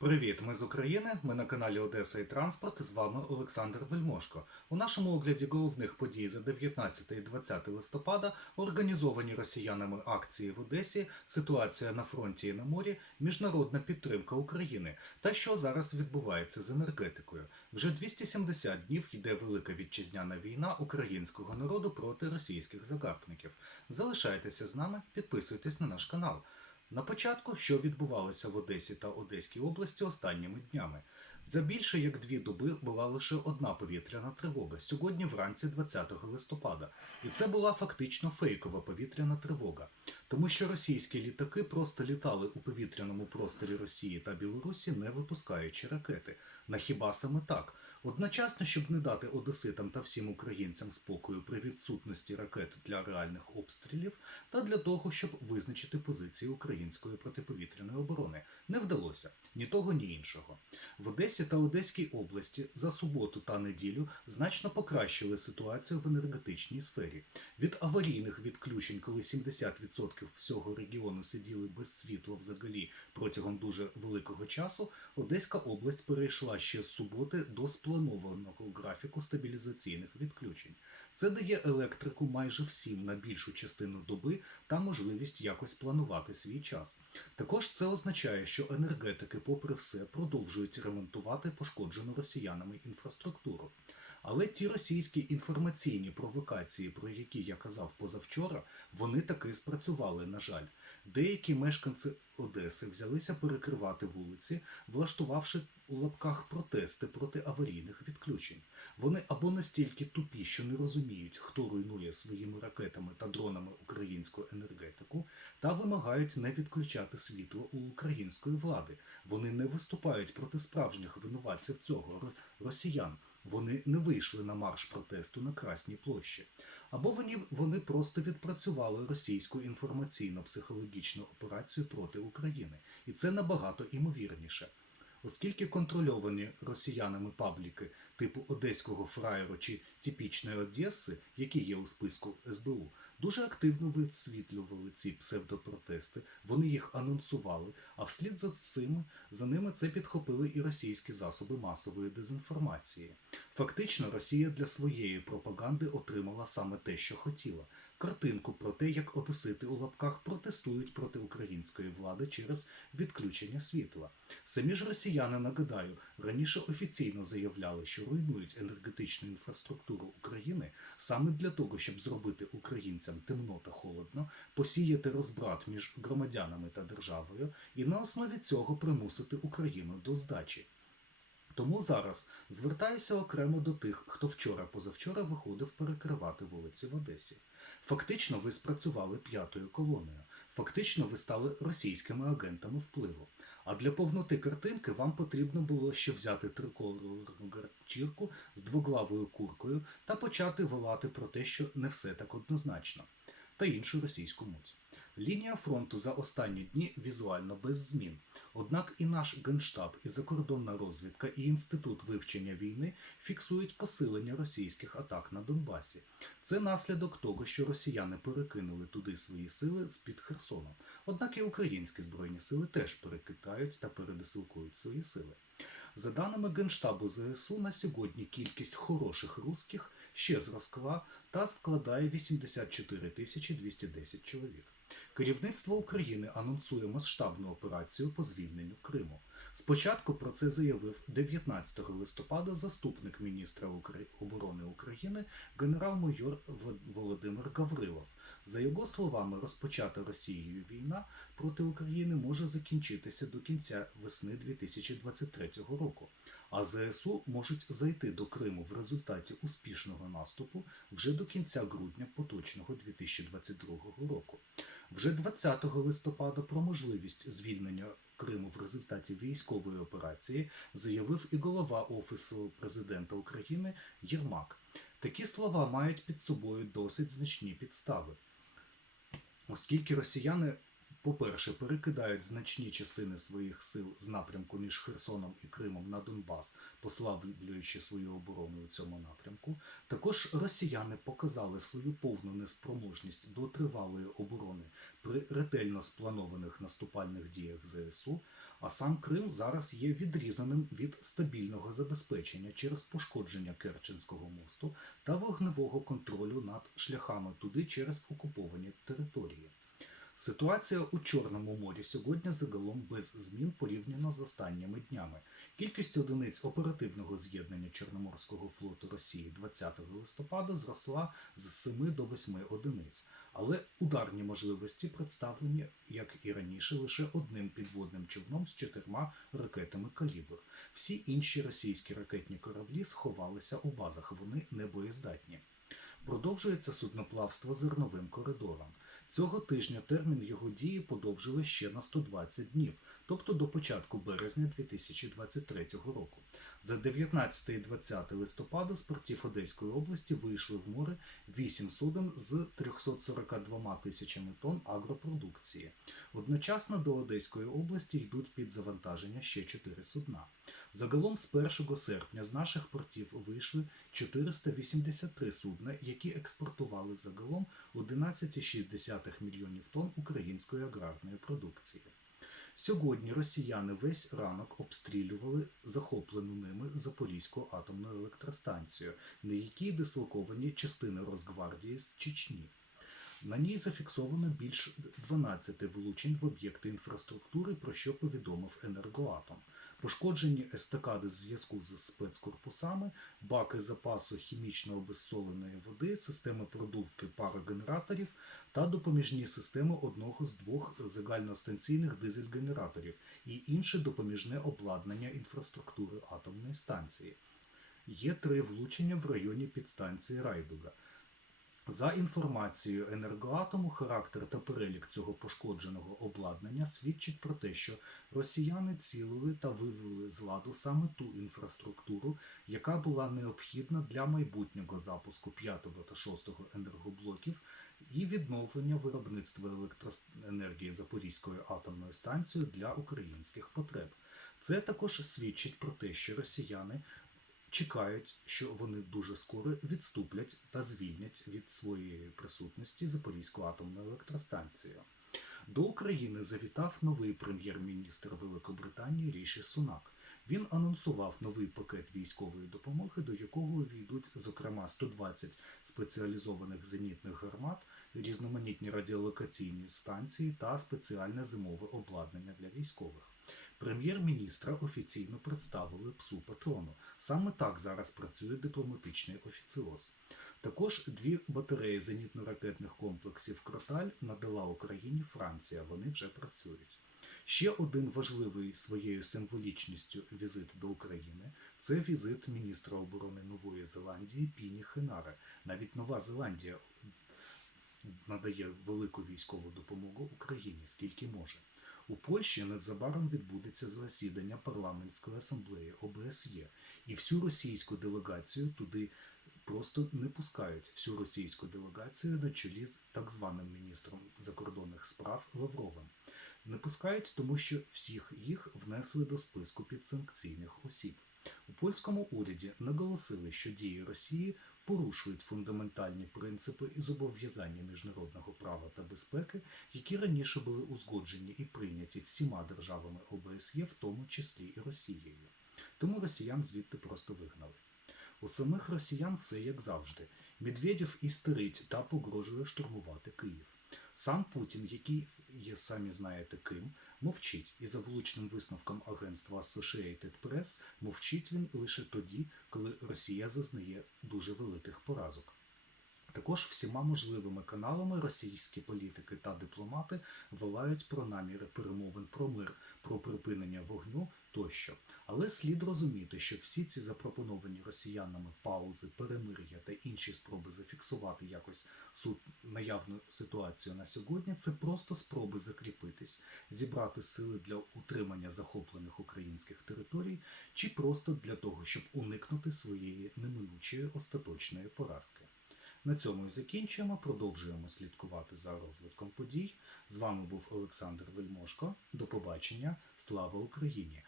Привіт, ми з України. Ми на каналі Одеса і Транспорт. З вами Олександр Вельмошко. У нашому огляді головних подій за 19 і 20 листопада організовані росіянами акції в Одесі, ситуація на фронті і на морі, міжнародна підтримка України та що зараз відбувається з енергетикою. Вже 270 днів йде велика вітчизняна війна українського народу проти російських загарбників. Залишайтеся з нами, підписуйтесь на наш канал. На початку, що відбувалося в Одесі та Одеській області останніми днями. За більше як дві доби була лише одна повітряна тривога сьогодні вранці 20 листопада. І це була фактично фейкова повітряна тривога, тому що російські літаки просто літали у повітряному просторі Росії та Білорусі, не випускаючи ракети. На хіба саме так? Одночасно, щоб не дати одеситам та всім українцям спокою при відсутності ракет для реальних обстрілів, та для того, щоб визначити позиції української протиповітряної оборони, не вдалося ні того, ні іншого. В Одесі та Одеській області за суботу та неділю значно покращили ситуацію в енергетичній сфері. Від аварійних відключень, коли 70% всього регіону сиділи без світла взагалі протягом дуже великого часу, Одеська область перейшла ще з суботи до спланованого графіку стабілізаційних відключень. Це дає електрику майже всім на більшу частину доби та можливість якось планувати свій час. Також це означає, що енергетики, попри все, продовжують ремонтувати пошкоджену росіянами інфраструктуру. Але ті російські інформаційні провокації, про які я казав позавчора, вони таки спрацювали, на жаль. Деякі мешканці Одеси взялися перекривати вулиці, влаштувавши у лапках протести проти аварійних відключень. Вони або настільки тупі, що не розуміють, хто руйнує своїми ракетами та дронами українську енергетику, та вимагають не відключати світло у української влади. Вони не виступають проти справжніх винуватців цього росіян. Вони не вийшли на марш протесту на Красній площі. Або вони, вони просто відпрацювали російську інформаційно-психологічну операцію проти України, і це набагато імовірніше. Оскільки контрольовані росіянами пабліки типу Одеського фраєру чи типічної Одеси, які є у списку СБУ, дуже активно висвітлювали ці псевдопротести, вони їх анонсували, а вслід за цим за ними це підхопили і російські засоби масової дезінформації. Фактично, Росія для своєї пропаганди отримала саме те, що хотіла картинку про те, як одесити у лапках протестують проти української влади через відключення світла. Самі ж росіяни, нагадаю, раніше офіційно заявляли, що руйнують енергетичну інфраструктуру України саме для того, щоб зробити українцям темно та холодно, посіяти розбрат між громадянами та державою і на основі цього примусити Україну до здачі. Тому зараз звертаюся окремо до тих, хто вчора-позавчора виходив перекривати вулиці в Одесі. Фактично, ви спрацювали п'ятою колоною. Фактично, ви стали російськими агентами впливу. А для повноти картинки вам потрібно було ще взяти триколорну гарчірку з двоглавою куркою та почати волати про те, що не все так однозначно, та іншу російську муть. Лінія фронту за останні дні візуально без змін. Однак і наш генштаб, і закордонна розвідка, і інститут вивчення війни фіксують посилення російських атак на Донбасі. Це наслідок того, що росіяни перекинули туди свої сили з під Херсону. Однак і українські збройні сили теж перекидають та передислокують свої сили. За даними Генштабу ЗСУ, на сьогодні кількість хороших русських ще зросла та складає 84 тисячі 210 чоловік. Керівництво України анонсує масштабну операцію по звільненню Криму. Спочатку про це заявив 19 листопада заступник міністра оборони України генерал-майор Володимир Гаврилов. За його словами, розпочата Росією війна проти України може закінчитися до кінця весни 2023 року. А ЗСУ можуть зайти до Криму в результаті успішного наступу вже до кінця грудня поточного 2022 року. Вже 20 листопада про можливість звільнення Криму в результаті військової операції заявив і голова Офісу президента України Єрмак. Такі слова мають під собою досить значні підстави, оскільки росіяни, по-перше, перекидають значні частини своїх сил з напрямку між Херсоном і Кримом на Донбас, послаблюючи свою оборону у цьому напрямку. Також росіяни показали свою повну неспроможність до тривалої оборони при ретельно спланованих наступальних діях ЗСУ. А сам Крим зараз є відрізаним від стабільного забезпечення через пошкодження Керченського мосту та вогневого контролю над шляхами туди через окуповані території. Ситуація у Чорному морі сьогодні загалом без змін порівняно з останніми днями. Кількість одиниць оперативного з'єднання Чорноморського флоту Росії 20 листопада зросла з 7 до 8 одиниць, але ударні можливості представлені, як і раніше, лише одним підводним човном з чотирма ракетами калібр. Всі інші російські ракетні кораблі сховалися у базах, вони не боєздатні. Продовжується судноплавство зерновим коридором. Цього тижня термін його дії подовжили ще на 120 днів, тобто до початку березня 2023 року. За 19 і 20 листопада з портів Одеської області вийшли в море 8 суден з 342 тисячами тонн агропродукції. Одночасно до Одеської області йдуть під завантаження ще 4 судна. Загалом з 1 серпня з наших портів вийшли 483 судна, які експортували загалом 11,6 мільйонів тонн української аграрної продукції. Сьогодні росіяни весь ранок обстрілювали захоплену ними Запорізьку атомну електростанцію, на якій дислоковані частини Росгвардії з Чечні. На ній зафіксовано більш 12 влучень в об'єкти інфраструктури, про що повідомив енергоатом. Пошкоджені естакади зв'язку з спецкорпусами, баки запасу хімічно обезсоленої води, системи продувки парогенераторів та допоміжні системи одного з двох загальностанційних дизель-генераторів і інше допоміжне обладнання інфраструктури атомної станції. Є три влучення в районі підстанції Райдуга. За інформацією енергоатому, характер та перелік цього пошкодженого обладнання свідчить про те, що росіяни цілили та вивели з ладу саме ту інфраструктуру, яка була необхідна для майбутнього запуску 5 та 6 енергоблоків і відновлення виробництва електроенергії Запорізькою атомною станцією для українських потреб. Це також свідчить про те, що росіяни чекають, що вони дуже скоро відступлять та звільнять від своєї присутності Запорізьку атомну електростанцію. До України завітав новий прем'єр-міністр Великобританії Ріші Сунак. Він анонсував новий пакет військової допомоги, до якого увійдуть, зокрема, 120 спеціалізованих зенітних гармат, різноманітні радіолокаційні станції та спеціальне зимове обладнання для військових. Прем'єр-міністра офіційно представили псу патрону. Саме так зараз працює дипломатичний офіціоз. Також дві батареї зенітно-ракетних комплексів Кроталь надала Україні Франція. Вони вже працюють. Ще один важливий своєю символічністю візит до України це візит міністра оборони Нової Зеландії Піні Хенаре. Навіть Нова Зеландія надає велику військову допомогу Україні, скільки може. У Польщі незабаром відбудеться засідання парламентської асамблеї ОБСЄ, і всю російську делегацію туди просто не пускають. Всю російську делегацію на чолі з так званим міністром закордонних справ Лавровим. Не пускають, тому що всіх їх внесли до списку підсанкційних осіб. У польському уряді наголосили, що дії Росії порушують фундаментальні принципи і зобов'язання міжнародного права та безпеки, які раніше були узгоджені і прийняті всіма державами ОБСЄ, в тому числі і Росією. Тому росіян звідти просто вигнали. У самих росіян все як завжди. Медведєв істерить та погрожує штурмувати Київ. Сам Путін, який є самі знаєте ким, мовчить, і за влучним висновком агентства Associated Press мовчить він лише тоді, коли Росія зазнає дуже великих поразок. Також всіма можливими каналами російські політики та дипломати волають про наміри перемовин про мир, про припинення вогню тощо. Але слід розуміти, що всі ці запропоновані росіянами паузи, перемир'я та інші спроби зафіксувати якось суд наявну ситуацію на сьогодні це просто спроби закріпитись, зібрати сили для утримання захоплених українських територій, чи просто для того, щоб уникнути своєї неминучої остаточної поразки. На цьому і закінчуємо. Продовжуємо слідкувати за розвитком подій. З вами був Олександр Вельмошко. До побачення. Слава Україні!